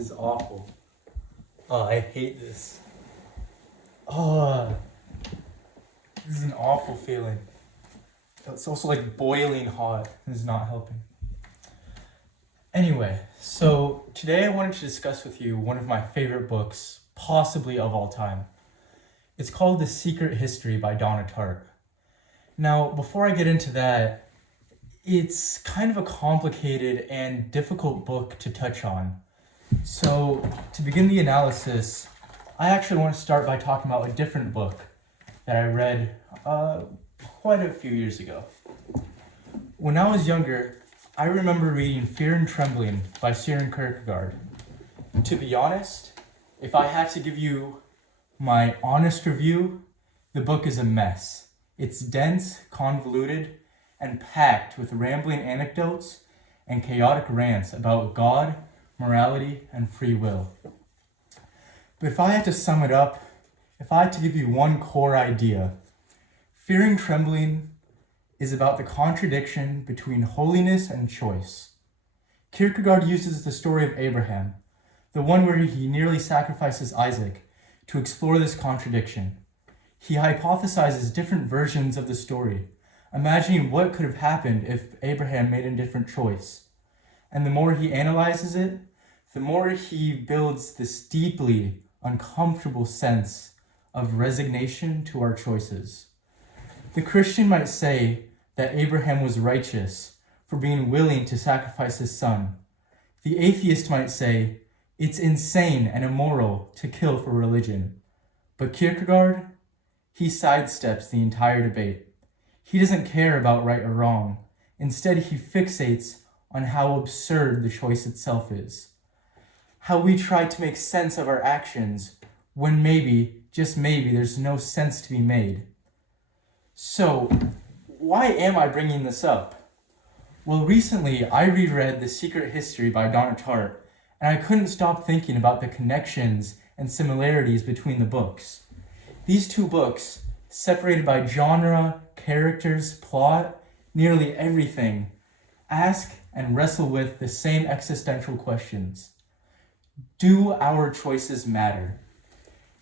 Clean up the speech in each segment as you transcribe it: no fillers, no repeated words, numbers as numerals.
This is awful. Oh, I hate this. Oh, this is an awful feeling. It's also like boiling hot. This is not helping. Anyway, so today I wanted to discuss with you one of my favorite books, possibly of all time. It's called The Secret History by Donna Tartt. Now, before I get into that, it's kind of a complicated and difficult book to touch on. So, to begin the analysis, I actually want to start by talking about a different book that I read quite a few years ago. When I was younger, I remember reading Fear and Trembling by Søren Kierkegaard. To be honest, if I had to give you my honest review, the book is a mess. It's dense, convoluted, and packed with rambling anecdotes and chaotic rants about God, morality, and free will. But if I had to sum it up, if I had to give you one core idea, Fear and Trembling is about the contradiction between holiness and choice. Kierkegaard uses the story of Abraham, the one where he nearly sacrifices Isaac, to explore this contradiction. He hypothesizes different versions of the story, imagining what could have happened if Abraham made a different choice. And the more he analyzes it, the more he builds this deeply uncomfortable sense of resignation to our choices. The Christian might say that Abraham was righteous for being willing to sacrifice his son. The atheist might say it's insane and immoral to kill for religion. But Kierkegaard, he sidesteps the entire debate. He doesn't care about right or wrong. Instead, he fixates on how absurd the choice itself is. How we try to make sense of our actions when maybe, just maybe, there's no sense to be made. So, why am I bringing this up? Well, recently I reread The Secret History by Donna Tartt, and I couldn't stop thinking about the connections and similarities between the books. These two books, separated by genre, characters, plot, nearly everything, ask and wrestle with the same existential questions. Do our choices matter?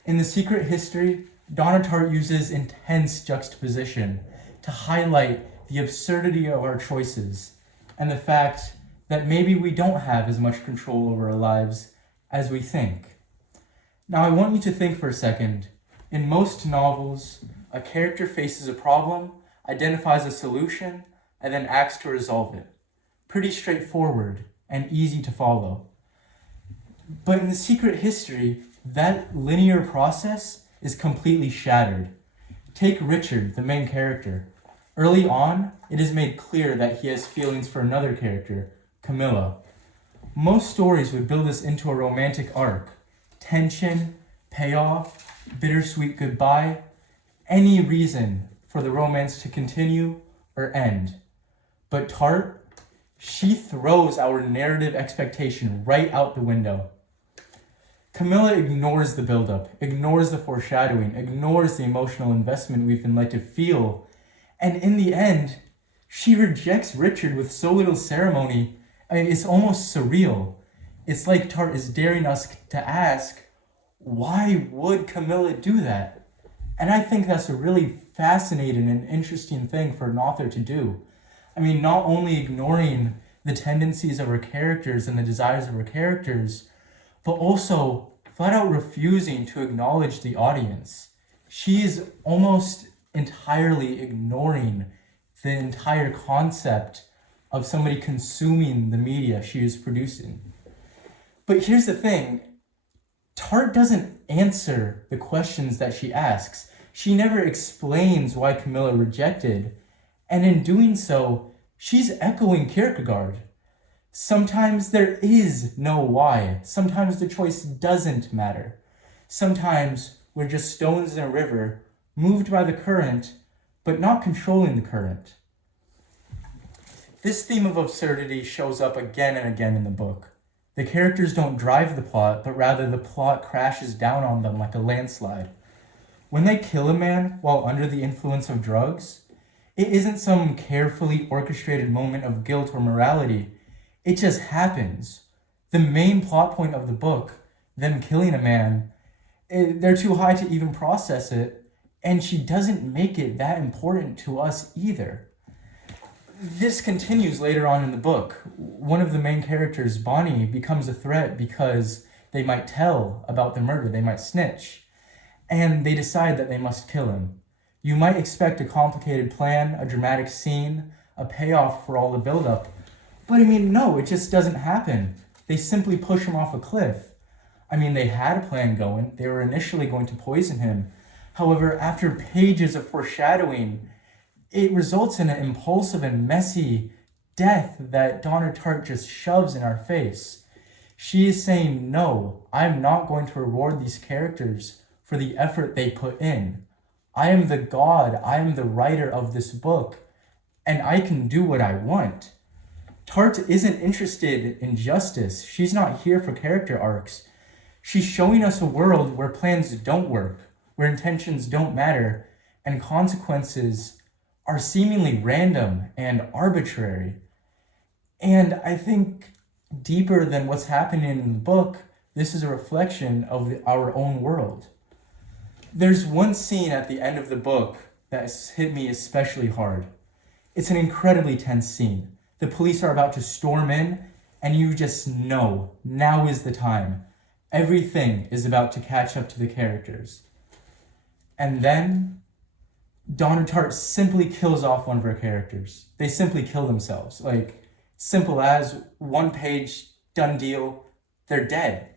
In The Secret History, Donna Tartt uses intense juxtaposition to highlight the absurdity of our choices and the fact that maybe we don't have as much control over our lives as we think. Now, I want you to think for a second. In most novels, a character faces a problem, identifies a solution, and then acts to resolve it. Pretty straightforward and easy to follow. But in The Secret History, that linear process is completely shattered. Take Richard, the main character. Early on, it is made clear that he has feelings for another character, Camilla. Most stories would build this into a romantic arc. Tension, payoff, bittersweet goodbye, any reason for the romance to continue or end. But Tartt, she throws our narrative expectation right out the window. Camilla ignores the buildup, ignores the foreshadowing, ignores the emotional investment we've been led to feel, and in the end, she rejects Richard with so little ceremony. I mean, it's almost surreal. It's like Tartt is daring us to ask, why would Camilla do that? And I think that's a really fascinating and interesting thing for an author to do. I mean, not only ignoring the tendencies of her characters and the desires of her characters, but also flat out refusing to acknowledge the audience. She is almost entirely ignoring the entire concept of somebody consuming the media she is producing. But here's the thing, Tartt doesn't answer the questions that she asks. She never explains why Camilla rejected, and in doing so, she's echoing Kierkegaard. Sometimes there is no why. Sometimes the choice doesn't matter. Sometimes we're just stones in a river, moved by the current, but not controlling the current. This theme of absurdity shows up again and again in the book. The characters don't drive the plot, but rather the plot crashes down on them like a landslide. When they kill a man while under the influence of drugs, it isn't some carefully orchestrated moment of guilt or morality. It just happens. The main plot point of the book, them killing a man, they're too high to even process it, and she doesn't make it that important to us either. This continues later on in the book. One of the main characters, Bonnie, becomes a threat because they might tell about the murder, they might snitch, and they decide that they must kill him. You might expect a complicated plan, a dramatic scene, a payoff for all the buildup, but I mean, no, it just doesn't happen. They simply push him off a cliff. I mean, they had a plan going. They were initially going to poison him. However, after pages of foreshadowing, it results in an impulsive and messy death that Donna Tartt just shoves in our face. She is saying, no, I'm not going to reward these characters for the effort they put in. I am the God, I am the writer of this book, and I can do what I want. Tartt isn't interested in justice. She's not here for character arcs. She's showing us a world where plans don't work, where intentions don't matter, and consequences are seemingly random and arbitrary. And I think deeper than what's happening in the book, this is a reflection of our own world. There's one scene at the end of the book that's hit me especially hard. It's an incredibly tense scene. The police are about to storm in, and you just know, now is the time. Everything is about to catch up to the characters. And then Donna Tartt simply kills off one of her characters. They simply kill themselves. Like, simple as one page, done deal, they're dead.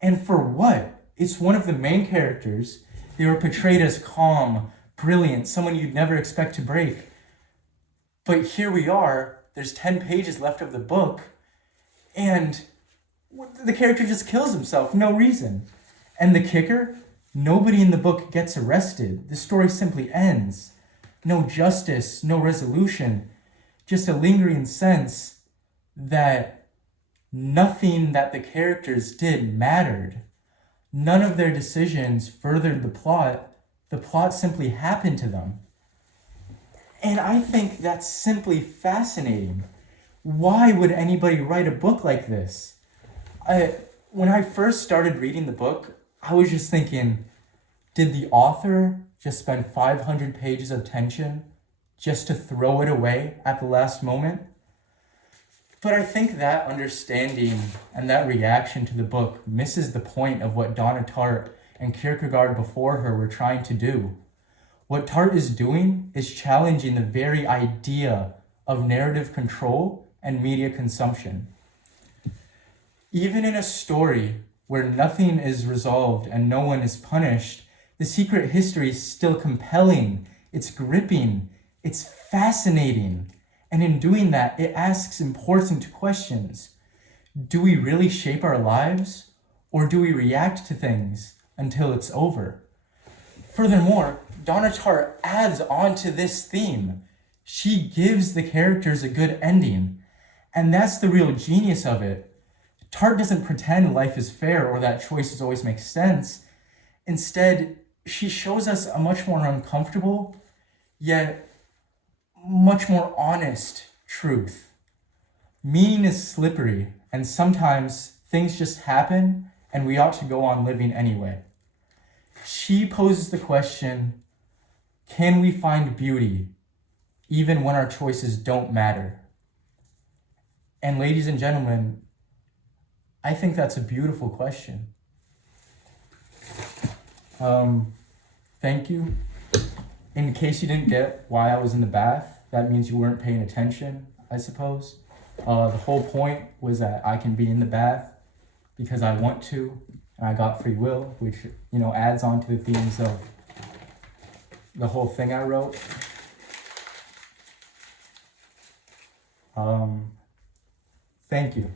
And for what? It's one of the main characters. They were portrayed as calm, brilliant, someone you'd never expect to break. But here we are, there's 10 pages left of the book, and the character just kills himself for no reason. And the kicker? Nobody in the book gets arrested. The story simply ends. No justice, no resolution, just a lingering sense that nothing that the characters did mattered. None of their decisions furthered the plot. The plot simply happened to them. And I think that's simply fascinating. Why would anybody write a book like this? When I first started reading the book, I was just thinking, did the author just spend 500 pages of tension just to throw it away at the last moment? But I think that understanding and that reaction to the book misses the point of what Donna Tartt and Kierkegaard before her were trying to do. What Tartt is doing is challenging the very idea of narrative control and media consumption. Even in a story where nothing is resolved and no one is punished, The Secret History is still compelling, it's gripping, it's fascinating. And in doing that, it asks important questions. Do we really shape our lives, or do we react to things until it's over? Furthermore, Donna Tartt adds on to this theme. She gives the characters a good ending, and that's the real genius of it. Tartt doesn't pretend life is fair or that choices always make sense. Instead, she shows us a much more uncomfortable, yet much more honest truth. Meaning is slippery, and sometimes things just happen, and we ought to go on living anyway. She poses the question, can we find beauty even when our choices don't matter? And ladies and gentlemen, I think that's a beautiful question. Thank you. In case you didn't get why I was in the bath, that means you weren't paying attention, I suppose. The whole point was that I can be in the bath because I want to, and I got free will, which, adds on to the themes of the whole thing I wrote. Thank you.